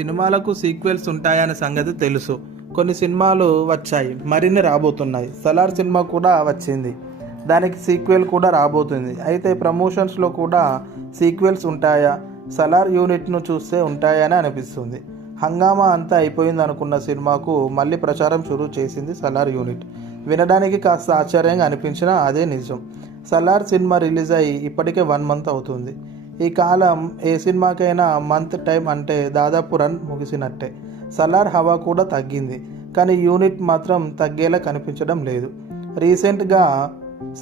సినిమాలకు సీక్వెల్స్ ఉంటాయనే సంగతి తెలుసు. కొన్ని సినిమాలు వచ్చాయి, మరిన్ని రాబోతున్నాయి. సలార్ సినిమా కూడా వచ్చింది, దానికి సీక్వెల్ కూడా రాబోతుంది. అయితే ప్రమోషన్స్లో కూడా సీక్వెల్స్ ఉంటాయా? సలార్ యూనిట్ను చూస్తే ఉంటాయని అనిపిస్తుంది. హంగామా అంతా అయిపోయింది అనుకున్న సినిమాకు మళ్ళీ ప్రచారం షురూ చేసింది సలార్ యూనిట్. వినడానికి కాస్త ఆశ్చర్యంగా అనిపించినా అదే నిజం. సలార్ సినిమా రిలీజ్ అయ్యి ఇప్పటికే 1 మంత్ అవుతుంది. ఈ కాలం ఏ సినిమాకైనా మంత్ టైం అంటే దాదాపు రన్ ముగిసినట్టే. సలార్ హవా కూడా తగ్గింది, కానీ యూనిట్ మాత్రం తగ్గేలా కనిపించడం లేదు. రీసెంట్గా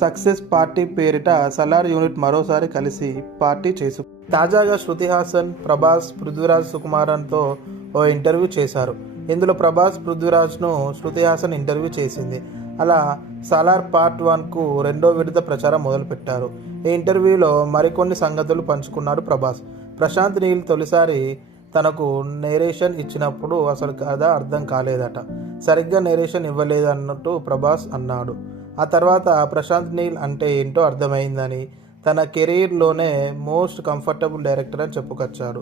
సక్సెస్ పార్టీ పేరిట సలార్ యూనిట్ మరోసారి కలిసి పార్టీ చేసు తాజాగా శృతి హాసన్, ప్రభాస్, పృథ్వీరాజ్ సుకుమారన్తో ఓ ఇంటర్వ్యూ చేశారు. ఇందులో ప్రభాస్ పృథ్వీరాజ్ను శృతి హాసన్ ఇంటర్వ్యూ చేసింది. అలా సలార్ పార్ట్ 1కు 2వ విడత ప్రచారం మొదలుపెట్టారు. ఈ ఇంటర్వ్యూలో మరికొన్ని సంగతులు పంచుకున్నాడు ప్రభాస్. ప్రశాంత్ నీల్ తొలిసారి తనకు నేరేషన్ ఇచ్చినప్పుడు అసలు కథ అర్థం కాలేదట, సరిగ్గా నేరేషన్ ఇవ్వలేదన్నట్టు ప్రభాస్ అన్నాడు. ఆ తర్వాత ప్రశాంత్ నీల్ అంటే ఏంటో అర్థమైందని, తన కెరీర్లోనే మోస్ట్ కంఫర్టబుల్ డైరెక్టర్ అని చెప్పుకొచ్చాడు.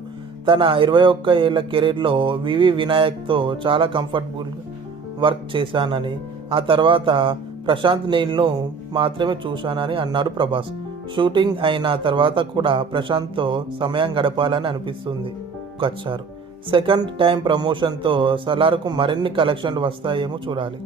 తన 21 ఏళ్ల కెరీర్లో వివి వినాయక్తో చాలా కంఫర్టబుల్ వర్క్ చేశానని, ఆ తర్వాత ప్రశాంత్ నీల్ను మాత్రమే చూశానని అన్నాడు ప్రభాస్. షూటింగ్ అయిన తర్వాత కూడా ప్రశాంత్తో సమయం గడపాలని అనిపిస్తుంది వచ్చారు. సెకండ్ టైం ప్రమోషన్తో సలార్కు మరిన్ని కలెక్షన్లు వస్తాయేమో చూడాలి.